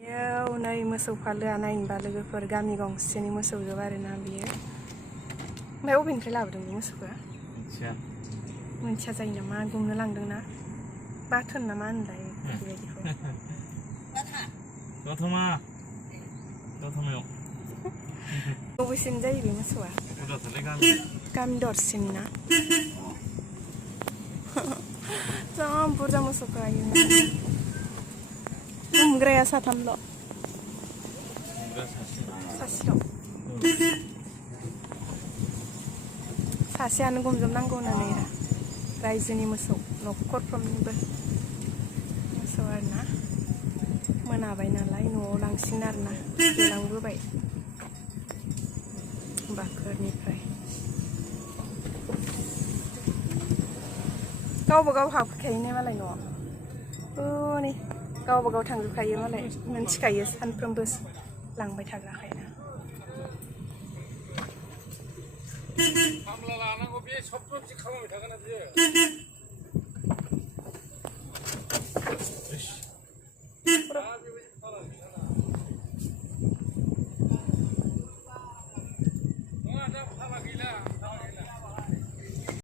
नै मोसौ फालोआ नायनोबा लोगोफोर गामि गंसेनि मोसौजोब आरोना बियो। ओमफ्राय अबेनिफ्राय लाबोदों बे मोसौखौ? मोनथिया जायो नामा गुमनो लांदोंना बाथोन ना मा होनलाय बेबायदिखौ। बबेसिम जायो बे मोसौआ? गामि दरसिम ना? जा बुरजा मोसौखौ आयो गुमग्राया साथामल'। सासेल'। सासेयानो गुमजोबनांगौ होननानै रायजोनि मोसौ न'खरफ्रोमनिबो मोसौ आरोना। मोनाबाय नालाय न'आव लांसिगोन आरोना होलांबोबाय बाखोरनिफ्राय। गावबा गाव हाबफैखायो ने मालाय न'आव। नै गावबा गाव थांजोबखायो मालाय मिन्थिखायो सानफ्रोमबो लांबाय थाग्राखायना। खामला लानांगौ बे सबबो बिदि खालामबाय थागोन ना बियो।